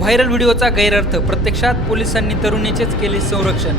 Viral व्हिडिओचा गैरअर्थ, प्रत्यक्षात पोलिसांनी तरुणीचेच केले संरक्षण।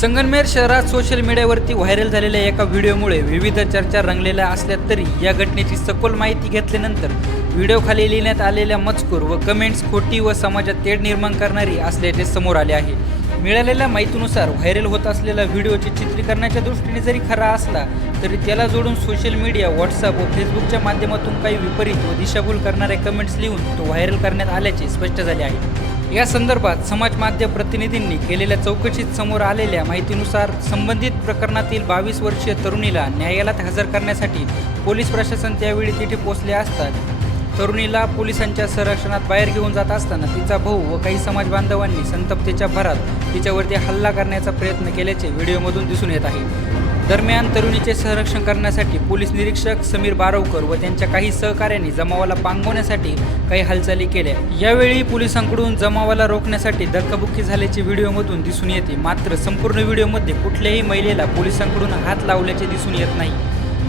संगमनेर शहरात सोशल मीडियावरती व्हायरल झालेल्या एका व्हिडिओमुळे विविध चर्चा रंगलेल्या असल्या तरी या घटनेची सखोल माहिती घेतल्यानंतर व्हिडिओखाली लिहिण्यात आलेल्या मजकूर व कमेंट्स खोटी व समाजात तेढ निर्माण करणारी असल्याचे समोर आले आहे। मिळालेल्या माहितीनुसार व्हायरल होत असलेला व्हिडिओची चित्रीकरणाच्या दृष्टीने जरी खरा असला तरी त्याला जोडून सोशल मीडिया, व्हॉट्सअप व फेसबुकच्या माध्यमातून काही विपरीत व दिशाभूल करणारे कमेंट्स लिहून तो व्हायरल करण्यात आल्याचे स्पष्ट झाले आहे। या संदर्भात समाज माध्यम प्रतिनिधींनी केलेल्या चौकशीत समोर आलेल्या माहितीनुसार संबंधित प्रकरणातील 22 वर्षीय तरुणीला न्यायालयात हजर करण्यासाठी पोलीस प्रशासन त्यावेळी तिथे पोहोचले असतात तरुणीला पोलिसांच्या संरक्षणात बाहेर घेऊन जात असताना तिचा भाऊ व काही समाज बांधवांनी संतप्तीच्या भरात तिच्यावरती हल्ला करण्याचा प्रयत्न केल्याचे व्हिडिओमधून दिसून येत आहे। दरम्यान तरुणीचे संरक्षण करण्यासाठी पोलीस निरीक्षक समीर बारवकर व त्यांच्या काही सहकाऱ्यांनी जमावाला पांगवण्यासाठी काही हालचाली केल्या। यावेळी पोलिसांकडून जमावाला रोखण्यासाठी धक्काबुक्की झाल्याचे व्हिडिओमधून दिसून येते। मात्र संपूर्ण व्हिडिओमध्ये कुठल्याही महिलेला पोलिसांकडून हात लावल्याचे दिसून येत नाही।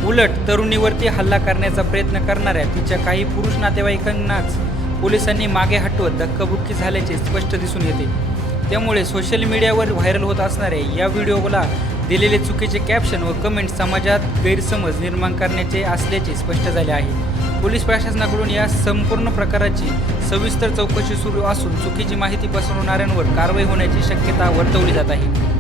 उलट तरुणीवरती हल्ला करण्याचा प्रयत्न करणाऱ्या तिच्या काही पुरुष नातेवाईकांनाच पोलिसांनी मागे हटवत धक्काबुक्की झाल्याचे स्पष्ट दिसून येते। त्यामुळे सोशल मीडियावर व्हायरल होत असणाऱ्या या व्हिडिओला दिलेले चुकीचे कॅप्शन व कमेंट्स समाजात गैरसमज निर्माण करण्याचे असल्याचे स्पष्ट झाले आहे। पोलीस प्रशासनाकडून या संपूर्ण प्रकाराची सविस्तर चौकशी सुरू असून चुकीची माहिती पसरवणाऱ्यांवर कारवाई होण्याची शक्यता वर्तवली जात आहे।